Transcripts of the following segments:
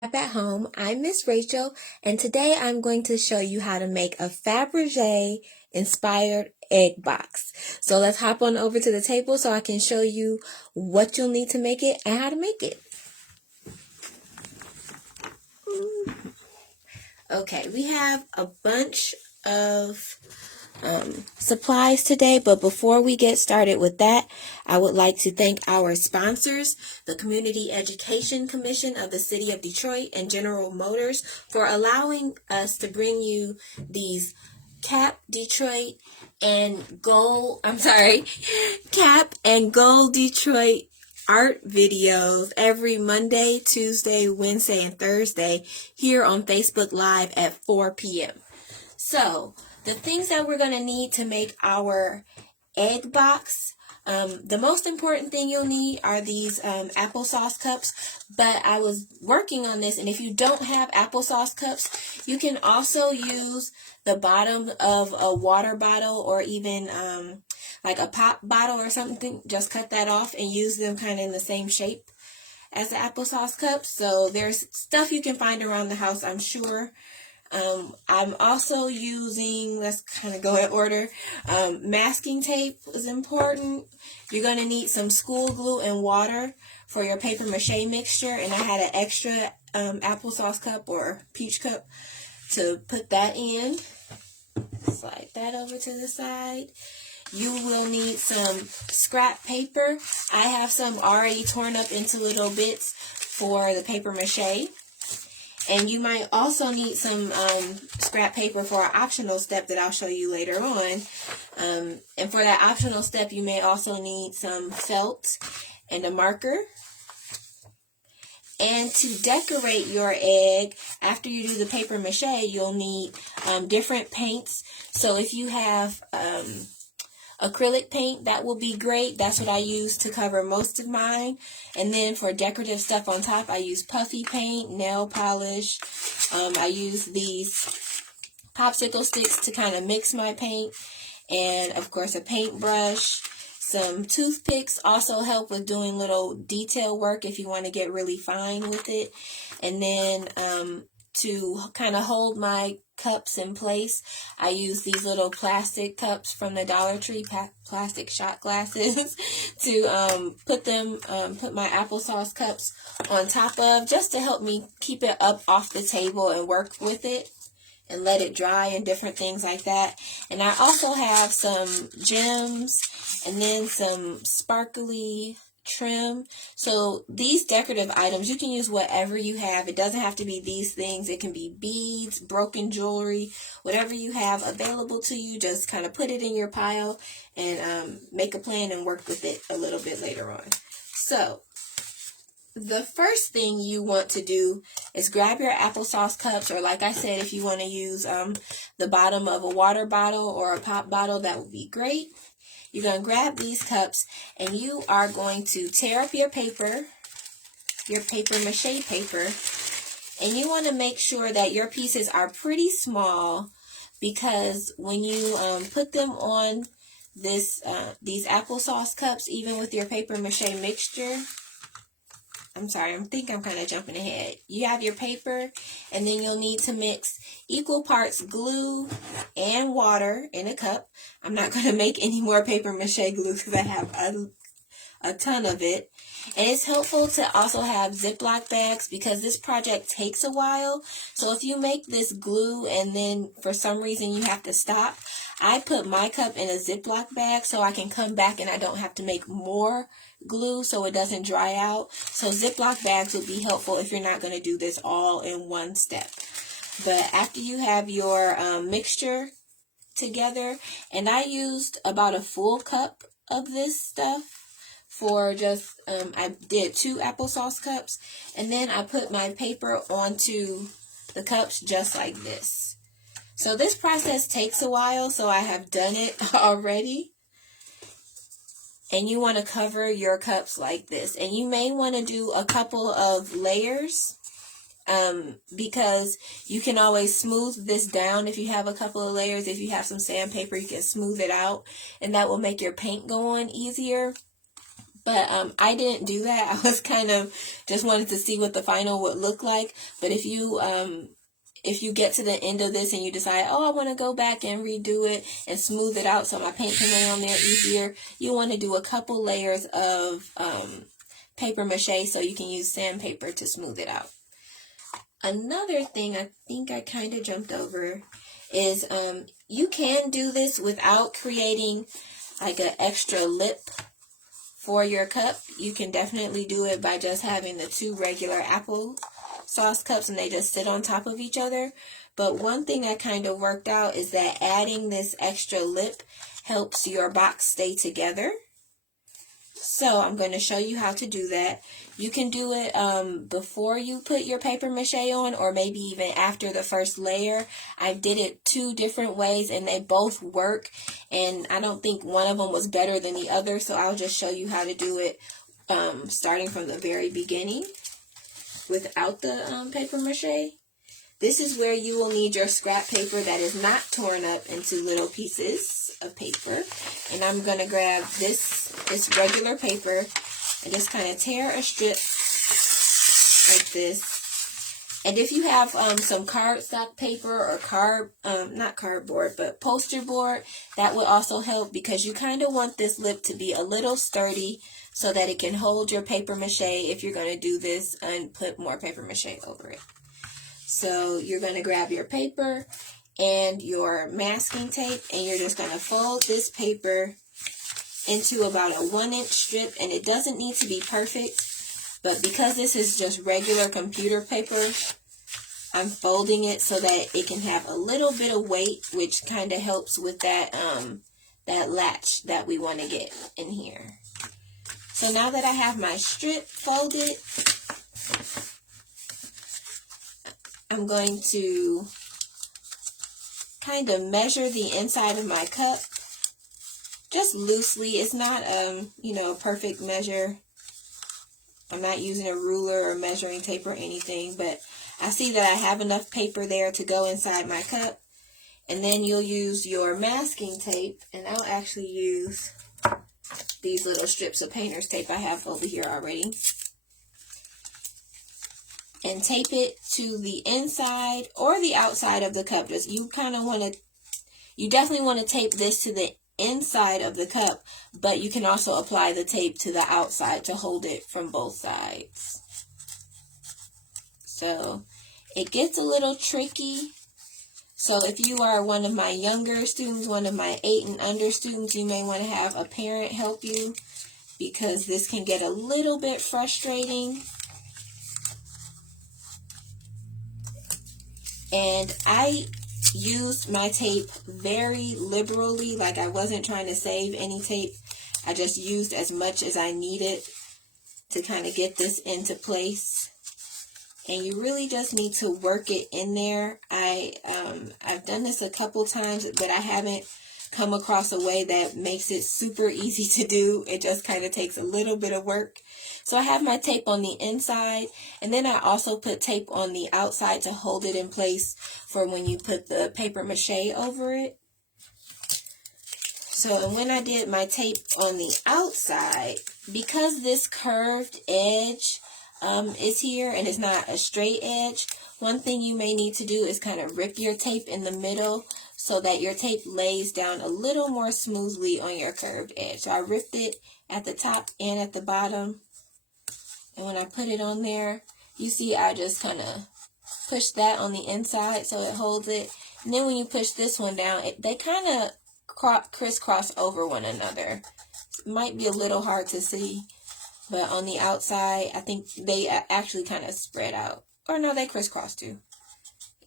At home, I'm Miss Rachel, and today I'm going to show you how to make a Faberge inspired egg box. So let's hop on over to the table so I can show you what you'll need to make it and how to make it. Okay, we have a bunch of supplies today, but before we get started with that, I would like to thank our sponsors, the Community Education Commission of the City of Detroit and General Motors, for allowing us to bring you these Cap and Gold Detroit art videos every Monday, Tuesday, Wednesday, and Thursday here on Facebook Live at 4 p.m. So, the things that we're going to need to make our egg box, the most important thing you'll need are these applesauce cups, but I was working on this, and if you don't have applesauce cups, you can also use the bottom of a water bottle or even like a pop bottle or something. Just cut that off and use them kind of in the same shape as the applesauce cups. So there's stuff you can find around the house, I'm sure. I'm also using, let's kind of go in order, masking tape is important. You're going to need some school glue and water for your paper mache mixture, and I had an extra applesauce cup or peach cup to put that in. Slide that over to the side. You will need some scrap paper. I have some already torn up into little bits for the paper mache. And you might also need some scrap paper for an optional step that I'll show you later on. And for that optional step, you may also need some felt and a marker. And to decorate your egg, after you do the paper mache, you'll need different paints. So if you have acrylic paint, that will be great. That's what I use to cover most of mine. And then for decorative stuff on top, I use puffy paint, nail polish. I use these Popsicle Sticks to kind of mix my paint. And of course a paintbrush. Some Toothpicks also help with doing little detail work if you want to get really fine with it. And then to kind of hold my cups in place, I use these little plastic cups from the Dollar Tree, plastic shot glasses, to put my applesauce cups on top of, just to help me keep it up off the table and work with it and let it dry and different things like that. And I also have some gems and then some sparkly trim. So these decorative items, you can use whatever you have. It doesn't have to be these things. It can be beads, broken jewelry, whatever you have available to you. Just kind of put it in your pile and make a plan and work with it a little bit later on. So the first thing you want to do is grab your applesauce cups, or like I said, if you want to use the bottom of a water bottle or a pop bottle, that would be great. You're going to grab these cups and you are going to tear up your paper mache paper, and you want to make sure that your pieces are pretty small, because when you put them on these applesauce cups, even with your paper mache mixture, I think I'm kind of jumping ahead. You have your paper, and then you'll need to mix equal parts glue and water in a cup. I'm not going to make any more paper mache glue because I have a ton of it. And it's helpful to also have Ziploc bags, because this project takes a while. So if you make this glue and then for some reason you have to stop, I put my cup in a Ziploc bag so I can come back and I don't have to make more glue so it doesn't dry out. So Ziploc bags would be helpful if you're not going to do this all in one step. But after you have your mixture together, and I used about a full cup of this stuff for just, I did 2 applesauce cups, and then I put my paper onto the cups just like this. So this process takes a while, so I have done it already. And you want to cover your cups like this. And you may want to do a couple of layers, because you can always smooth this down if you have a couple of layers. If you have some sandpaper, you can smooth it out, and that will make your paint go on easier. But I didn't do that. I was kind of just wanted to see what the final would look like. But if you get to the end of this and you decide, oh, I want to go back and redo it and smooth it out so my paint can lay on there easier, you want to do a couple layers of paper mache so you can use sandpaper to smooth it out. Another thing I think I kind of jumped over is you can do this without creating like an extra lip for your cup. You can definitely do it by just having the two regular applesauce cups and they just sit on top of each other. But one thing that kind of worked out is that adding this extra lip helps your box stay together. So I'm going to show you how to do that. You can do it before you put your paper mache on, or maybe even after the first layer. I did it 2 different ways and they both work, and I don't think one of them was better than the other, so I'll just show you how to do it starting from the very beginning without the paper mache. This is where you will need your scrap paper that is not torn up into little pieces of paper. And I'm going to grab this regular paper and just kind of tear a strip like this. And if you have some cardstock paper or not cardboard, but poster board, that would also help, because you kind of want this lip to be a little sturdy so that it can hold your paper mache if you're going to do this and put more paper mache over it. So you're going to grab your paper and your masking tape, and you're just going to fold this paper into about a 1-inch strip, and it doesn't need to be perfect, but because this is just regular computer paper, I'm folding it so that it can have a little bit of weight, which kind of helps with that that latch that we want to get in here. So now that I have my strip folded, I'm going to kind of measure the inside of my cup, just loosely. It's not, a perfect measure. I'm not using a ruler or measuring tape or anything, but I see that I have enough paper there to go inside my cup. And then you'll use your masking tape, and I'll actually use these little strips of painter's tape I have over here already, and tape it to the inside or the outside of the cup. You definitely want to tape this to the inside of the cup, but you can also apply the tape to the outside to hold it from both sides. So it gets a little tricky. So if you are one of my younger students, one of my 8 and under students, you may want to have a parent help you, because this can get a little bit frustrating. And I used my tape very liberally, like I wasn't trying to save any tape. I just used as much as I needed to kind of get this into place. And you really just need to work it in there. I've done this a couple times, but I haven't come across a way that makes it super easy to do. It just kind of takes a little bit of work. So I have my tape on the inside, and then I also put tape on the outside to hold it in place for when you put the paper mache over it. So when I did my tape on the outside, because this curved edge is here and it's not a straight edge, one thing you may need to do is kind of rip your tape in the middle so that your tape lays down a little more smoothly on your curved edge. So I ripped it at the top and at the bottom. And when I put it on there, you see I just kind of push that on the inside so it holds it. And then when you push this one down, they kind of crisscross over one another. It might be a little hard to see, but on the outside, I think they actually kind of spread out. Or no, they crisscross too.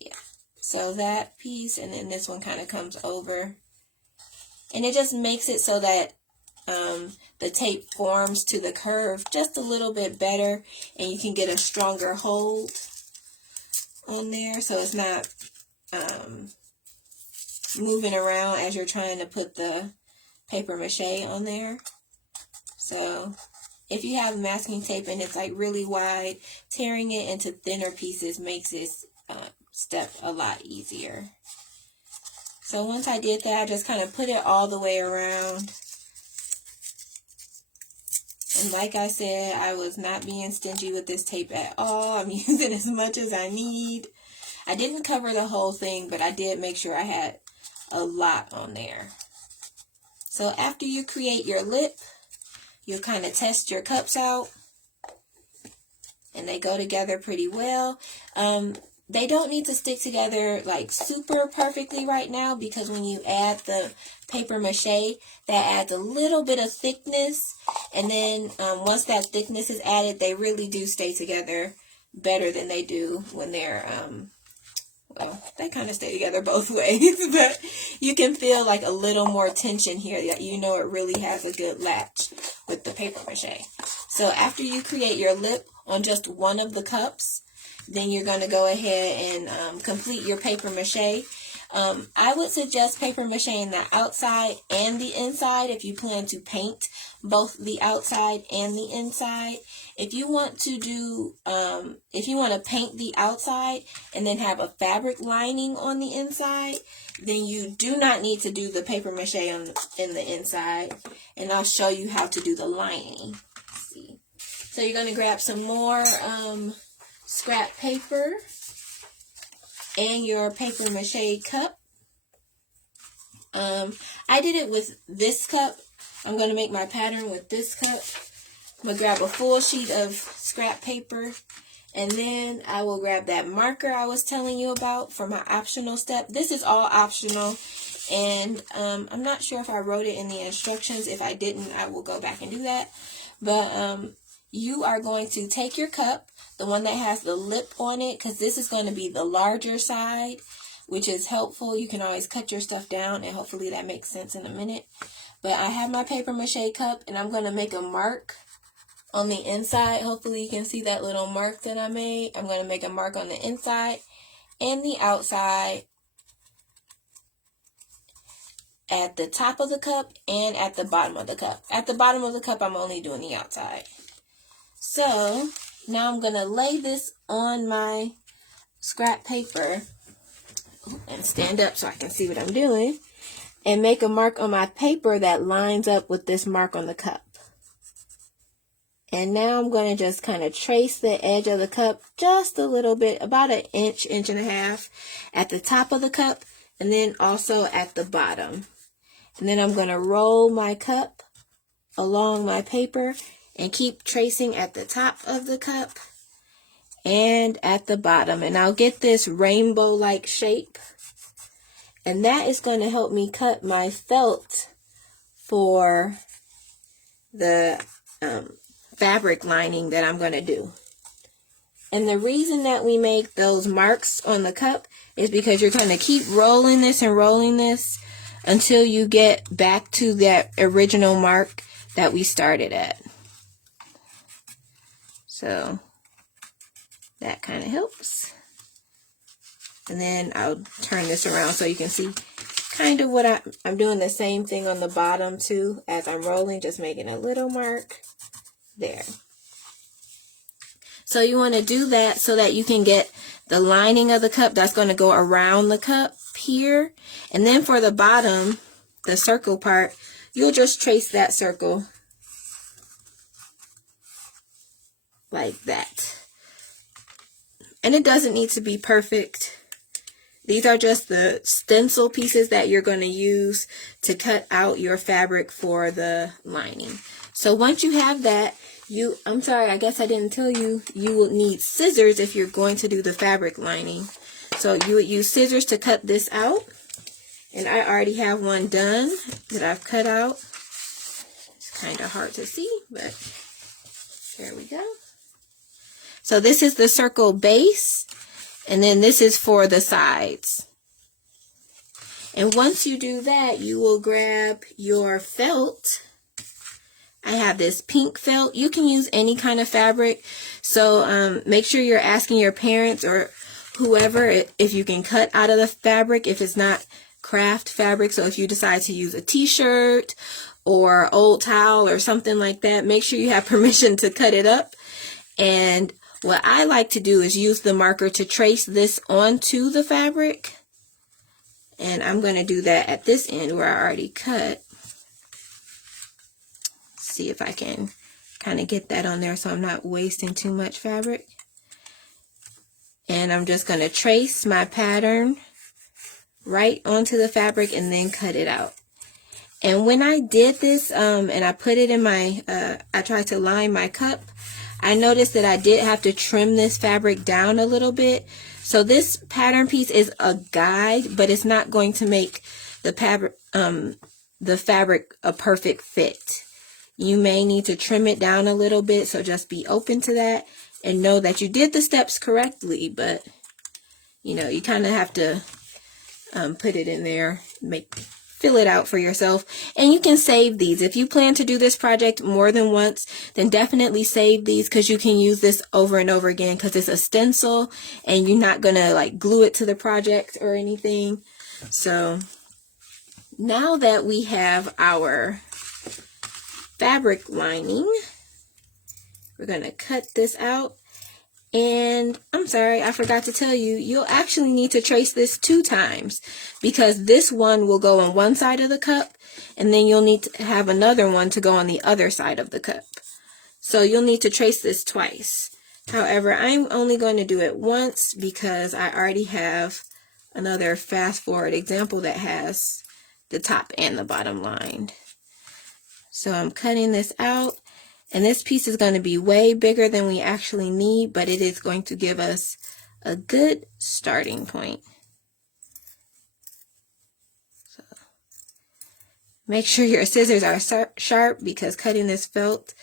Yeah. So that piece, and then this one kind of comes over. And it just makes it so that the tape forms to the curve just a little bit better, and you can get a stronger hold on there, so it's not moving around as you're trying to put the paper mache on there. So if you have masking tape and it's like really wide, tearing it into thinner pieces makes this step a lot easier. So once I did that, I just kind of put it all the way around. And like I said, I was not being stingy with this tape at all. I'm using as much as I need. I didn't cover the whole thing, but I did make sure I had a lot on there. So after you create your lip, you'll kind of test your cups out. And they go together pretty well. They don't need to stick together like super perfectly right now, because when you add the paper mache, that adds a little bit of thickness. And then once that thickness is added, they really do stay together better than they do when they're, well, they kind of stay together both ways. But you can feel like a little more tension here. That you know it really has a good latch with the paper mache. So after you create your lip on just one of the cups, then you're going to go ahead and complete your paper mache. I would suggest paper mache in the outside and the inside if you plan to paint both the outside and the inside. If you want to do, if you want to paint the outside and then have a fabric lining on the inside, then you do not need to do the paper mache in the inside. And I'll show you how to do the lining. Let's see. So you're going to grab some more scrap paper and your paper mache cup. I did it with this cup. I'm going to make my pattern with this cup. I'm going to grab a full sheet of scrap paper, and then I will grab that marker I was telling you about for my optional step. This is all optional, and I'm not sure if I wrote it in the instructions. If I didn't, I will go back and do that. But you are going to take your cup, the one that has the lip on it, because this is going to be the larger side, which is helpful. You can always cut your stuff down, and hopefully that makes sense in a minute. But I have my paper mache cup, and I'm going to make a mark on the inside. Hopefully you can see that little mark that I made. I'm going to make a mark on the inside and the outside at the top of the cup and at the bottom of the cup. At the bottom of the cup, I'm only doing the outside. So now I'm going to lay this on my scrap paper and stand up so I can see what I'm doing, and make a mark on my paper that lines up with this mark on the cup. And now I'm going to just kind of trace the edge of the cup just a little bit, about an inch, inch and a half at the top of the cup, and then also at the bottom. And then I'm going to roll my cup along my paper and keep tracing at the top of the cup and at the bottom. And I'll get this rainbow-like shape. And that is going to help me cut my felt for the fabric lining that I'm going to do. And the reason that we make those marks on the cup is because you're going to keep rolling this and rolling this until you get back to that original mark that we started at. So that kind of helps. And then I'll turn this around so you can see kind of what I'm doing the same thing on the bottom too as I'm rolling, just making a little mark there. So you want to do that so that you can get the lining of the cup that's going to go around the cup here. And then for the bottom, the circle part, you'll just trace that circle like that. And it doesn't need to be perfect. These are just the stencil pieces that you're going to use to cut out your fabric for the lining. So once you have that, I'm sorry, I guess I didn't tell you, you will need scissors if you're going to do the fabric lining. So you would use scissors to cut this out. And I already have one done that I've cut out. It's kind of hard to see, but there we go. So this is the circle base, and then this is for the sides. And once you do that, you will grab your felt. I have this pink felt. You can use any kind of fabric. So make sure you're asking your parents or whoever if you can cut out of the fabric if it's not craft fabric. So if you decide to use a t-shirt or old towel or something like that, make sure you have permission to cut it up. And what I like to do is use the marker to trace this onto the fabric. And I'm going to do that at this end where I already cut. See if I can kind of get that on there so I'm not wasting too much fabric. And I'm just going to trace my pattern right onto the fabric and then cut it out. And when I did this, and I put it in my, I tried to line my cup, I noticed that I did have to trim this fabric down a little bit. So this pattern piece is a guide, but it's not going to make the fabric a perfect fit. You may need to trim it down a little bit, so just be open to that and know that you did the steps correctly, but you know, you kind of have to put it in there, fill it out for yourself. And you can save these. If you plan to do this project more than once, then definitely save these, because you can use this over and over again, because it's a stencil and you're not going to like glue it to the project or anything. So now that we have our fabric lining, we're going to cut this out. And I'm sorry, I forgot to tell you, you'll actually need to trace this 2 times, because this one will go on one side of the cup and then you'll need to have another one to go on the other side of the cup. So you'll need to trace this twice. However, I'm only going to do it once because I already have another fast forward example that has the top and the bottom lined. So I'm cutting this out. And this piece is going to be way bigger than we actually need, but it is going to give us a good starting point. So make sure your scissors are sharp, because cutting this felt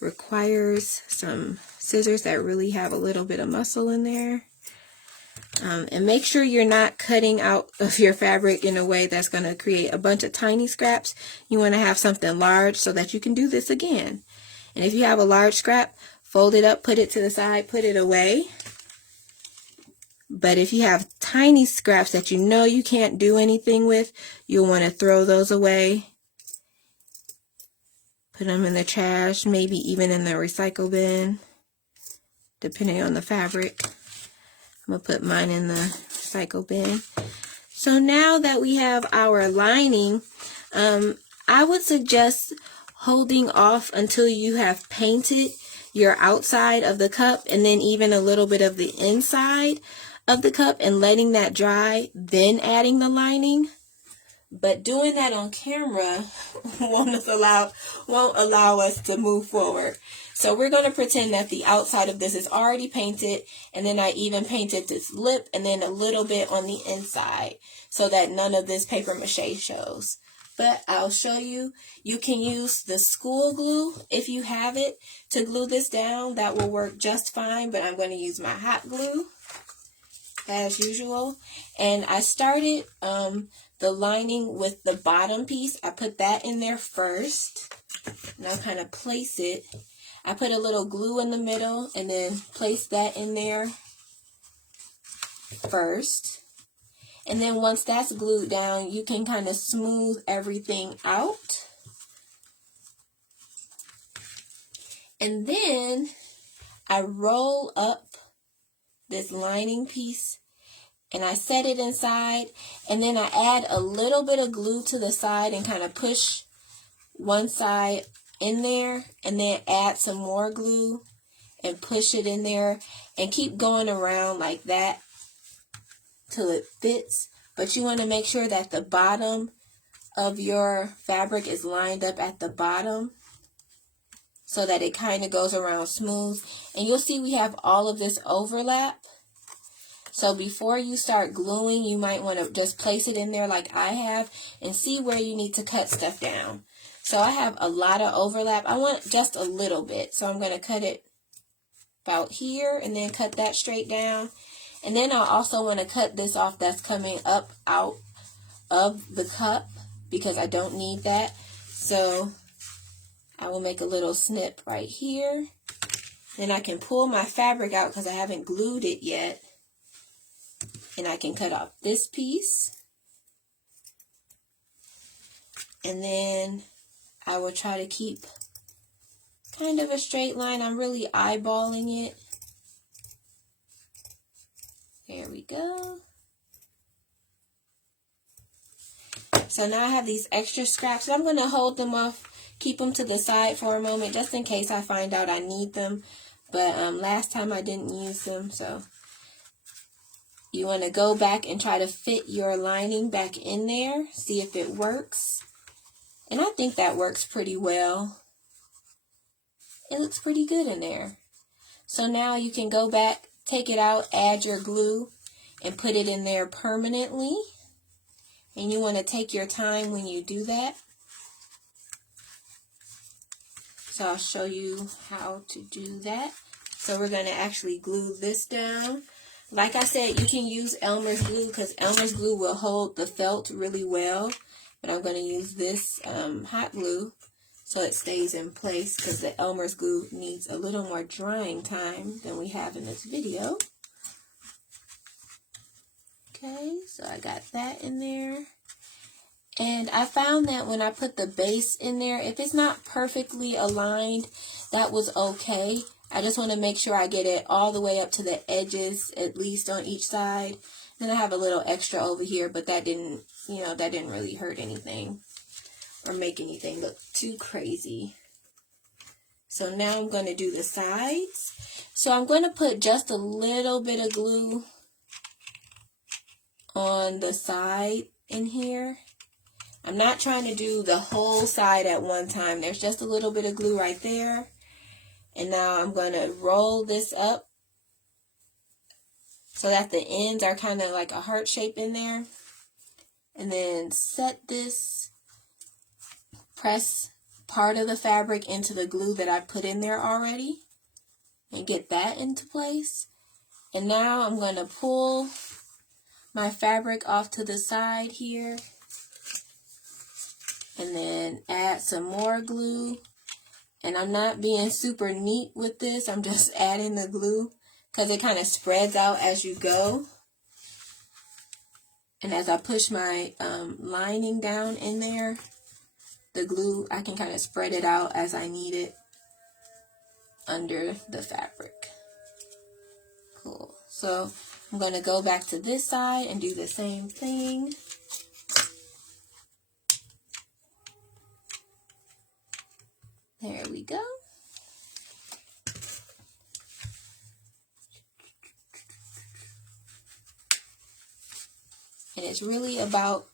requires some scissors that really have a little bit of muscle in there. And make sure you're not cutting out of your fabric in a way that's going to create a bunch of tiny scraps. You want to have something large so that you can do this again. And if you have a large scrap, fold it up, put it to the side, put it away. But if you have tiny scraps that you know you can't do anything with, you'll want to throw those away. Put them in the trash, maybe even in the recycle bin, depending on the fabric. I'm going to put mine in the recycle bin. So now that we have our lining, I would suggest holding off until you have painted your outside of the cup and then even a little bit of the inside of the cup, and letting that dry, then adding the lining. But doing that on camera won't allow us to move forward. So we're going to pretend that the outside of this is already painted, and then I even painted this lip and then a little bit on the inside so that none of this paper mache shows. But I'll show you. You can use the school glue if you have it to glue this down. That will work just fine, but I'm going to use my hot glue as usual. And I started the lining with the bottom piece. I put that in there first. And I'll kind of place it. I put a little glue in the middle and then place that in there first. And then once that's glued down, you can kind of smooth everything out. And then I roll up this lining piece and I set it inside. And then I add a little bit of glue to the side and kind of push one side in there. And then add some more glue and push it in there. And keep going around like that till it fits. But you want to make sure that the bottom of your fabric is lined up at the bottom so that it kind of goes around smooth. And you'll see we have all of this overlap. So before you start gluing, you might want to just place it in there like I have and see where you need to cut stuff down. So I have a lot of overlap. I want just a little bit. So I'm going to cut it about here and then cut that straight down. And then I'll also want to cut this off that's coming up out of the cup because I don't need that. So I will make a little snip right here. Then I can pull my fabric out because I haven't glued it yet. And I can cut off this piece. And then I will try to keep kind of a straight line. I'm really eyeballing it. There we go. So now I have these extra scraps. I'm going to hold them off keep them to the side for a moment just in case I find out I need them. But last time I didn't use them, so you want to go back and try to fit your lining back in there, see if it works. And I think that works pretty well. It looks pretty good in there. So now you can go back, take it out, add your glue, and put it in there permanently. And you want to take your time when you do that. So I'll show you how to do that. So we're going to actually glue this down. Like I said, you can use Elmer's glue because Elmer's glue will hold the felt really well. But I'm going to use this hot glue so it stays in place because the Elmer's glue needs a little more drying time than we have in this video. Okay, so I got that in there. And I found that when I put the base in there, if it's not perfectly aligned, that was okay. I just want to make sure I get it all the way up to the edges, at least on each side. Then I have a little extra over here, but that didn't, that didn't really hurt anything or make anything look too crazy. So now I'm going to do the sides. So I'm going to put just a little bit of glue on the side in here. I'm not trying to do the whole side at one time. There's just a little bit of glue right there. And now I'm going to roll this up so that the ends are kind of like a heart shape in there. And then set this, press part of the fabric into the glue that I put in there already. And get that into place. And now I'm going to pull my fabric off to the side here. And then add some more glue. And I'm not being super neat with this. I'm just adding the glue because it kind of spreads out as you go. And as I push my lining down in there, the glue, I can kind of spread it out as I need it under the fabric. Cool. So I'm going to go back to this side and do the same thing. There we go. And it's really about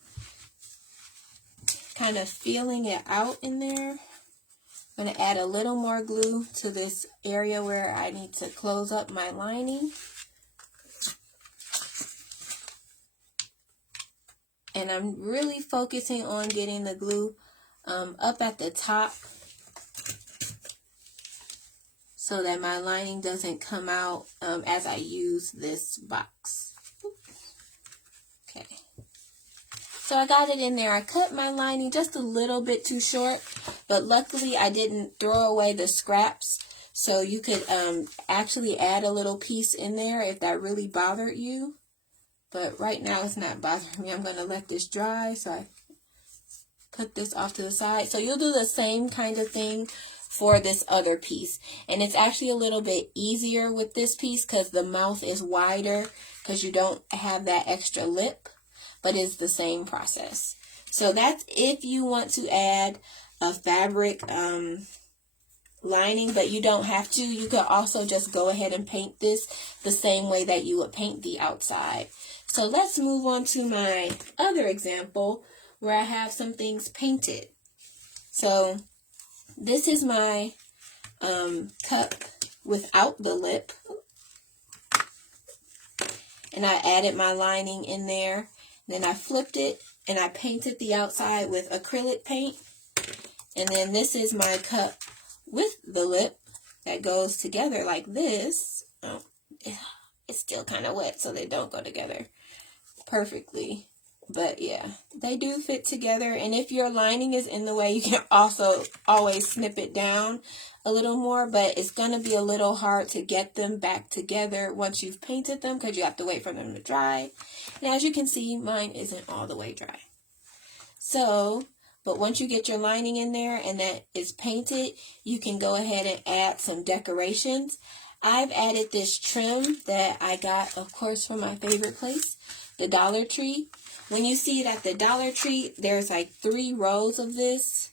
kind of feeling it out in there. I'm going to add a little more glue to this area where I need to close up my lining. And I'm really focusing on getting the glue up at the top so that my lining doesn't come out as I use this box. Okay. So I got it in there. I cut my lining just a little bit too short, but luckily I didn't throw away the scraps. So you could actually add a little piece in there if that really bothered you. But right now it's not bothering me. I'm going to let this dry. So I put this off to the side. So you'll do the same kind of thing for this other piece. And it's actually a little bit easier with this piece because the mouth is wider because you don't have that extra lip. But it's the same process. So that's if you want to add a fabric lining, but you don't have to. You could also just go ahead and paint this the same way that you would paint the outside. So let's move on to my other example where I have some things painted. So this is my cup without the lip. And I added my lining in there. Then I flipped it and I painted the outside with acrylic paint. And then this is my cup with the lip that goes together like this. Oh, it's still kind of wet, so they don't go together perfectly. But yeah, they do fit together. And if your lining is in the way, you can also always snip it down a little more. But it's going to be a little hard to get them back together once you've painted them because you have to wait for them to dry. And as you can see, mine isn't all the way dry. So, but once you get your lining in there and that is painted, you can go ahead and add some decorations. I've added this trim that I got, of course, from my favorite place, the Dollar Tree. When you see it at the Dollar Tree, there's like 3 rows of this.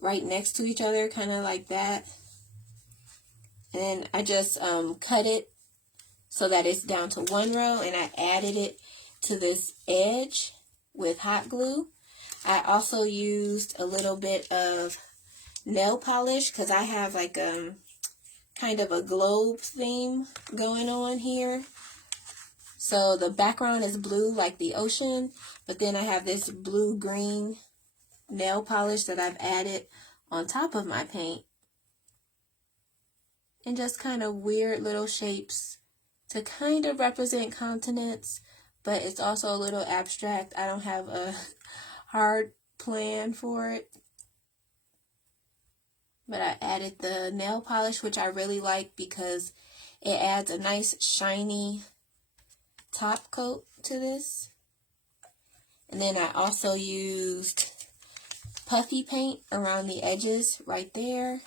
right next to each other, kind of like that. And I just cut it so that it's down to one row, and I added it to this edge with hot glue. I also used a little bit of nail polish because I have like kind of a globe theme going on here. So the background is blue like the ocean, but then I have this blue-green nail polish that I've added on top of my paint. And just kind of weird little shapes to kind of represent continents, but it's also a little abstract. I don't have a hard plan for it. But I added the nail polish, which I really like because it adds a nice shiny top coat to this. And then I also used Puffy paint around the edges right there.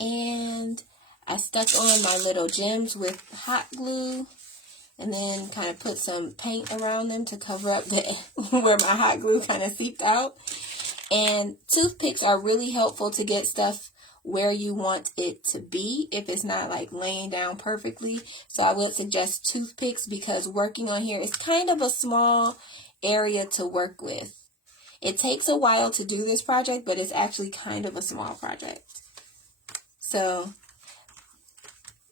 And I stuck on my little gems with hot glue, and then kind of put some paint around them to cover up where my hot glue kind of seeped out. And toothpicks are really helpful to get stuff where you want it to be if it's not like laying down perfectly. So I would suggest toothpicks because working on here is kind of a small area to work with. It takes a while to do this project, but it's actually kind of a small project. So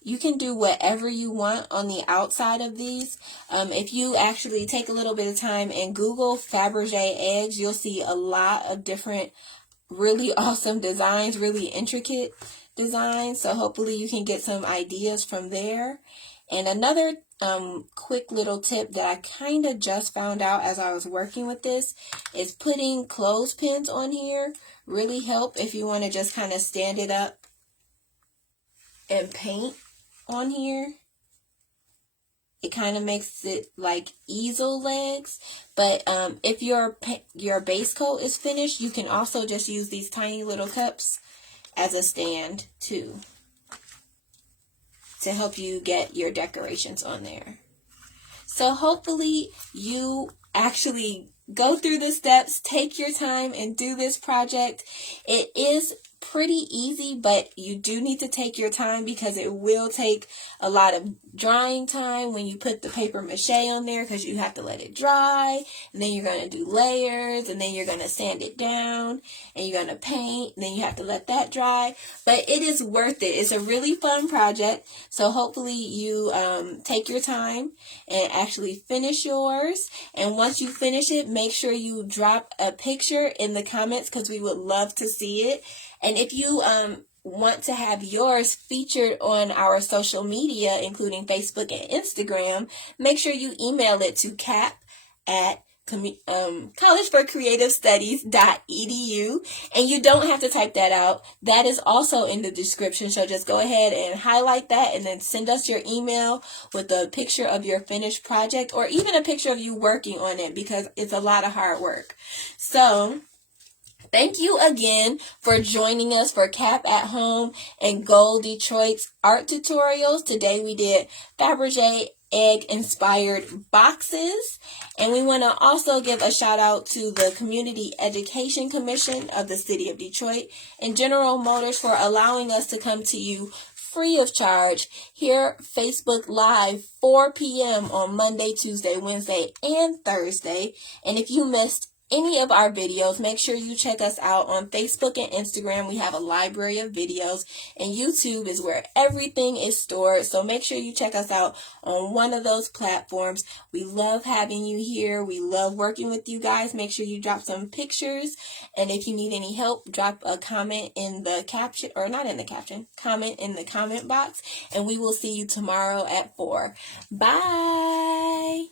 you can do whatever you want on the outside of these. If you actually take a little bit of time and Google Faberge eggs, you'll see a lot of different really awesome designs, really intricate designs. So hopefully you can get some ideas from there. And another quick little tip that I kind of just found out as I was working with this is putting clothespins on here really help if you want to just kind of stand it up and paint on here. It kind of makes it like easel legs. But if your base coat is finished, you can also just use these tiny little cups as a stand too, to help you get your decorations on there. So hopefully you actually go through the steps, take your time and do this project. It is pretty easy, but you do need to take your time because it will take a lot of drying time when you put the paper mache on there, because you have to let it dry, and then you're going to do layers, and then you're going to sand it down, and you're going to paint, and then you have to let that dry. But it is worth it. It's a really fun project, so hopefully you take your time and actually finish yours. And once you finish it, make sure you drop a picture in the comments because we would love to see it. And if you want to have yours featured on our social media, including Facebook and Instagram, make sure you email it to collegeforcreativestudies.edu. And you don't have to type that out. That is also in the description. So just go ahead and highlight that and then send us your email with a picture of your finished project, or even a picture of you working on it, because it's a lot of hard work. So thank you again for joining us for Cap at Home and Gold Detroit's art tutorials. Today we did Faberge egg inspired boxes, and we want to also give a shout out to the Community Education Commission of the City of Detroit and General Motors for allowing us to come to you free of charge here Facebook Live 4 p.m. on Monday, Tuesday, Wednesday, and Thursday. And if you missed any of our videos, make sure you check us out on Facebook and Instagram. We have a library of videos, and YouTube is where everything is stored. So make sure you check us out on one of those platforms. We love having you here. We love working with you guys. Make sure you drop some pictures. And if you need any help, drop a comment in the caption, or not in the caption, comment in the comment box. And we will see you tomorrow at 4. Bye.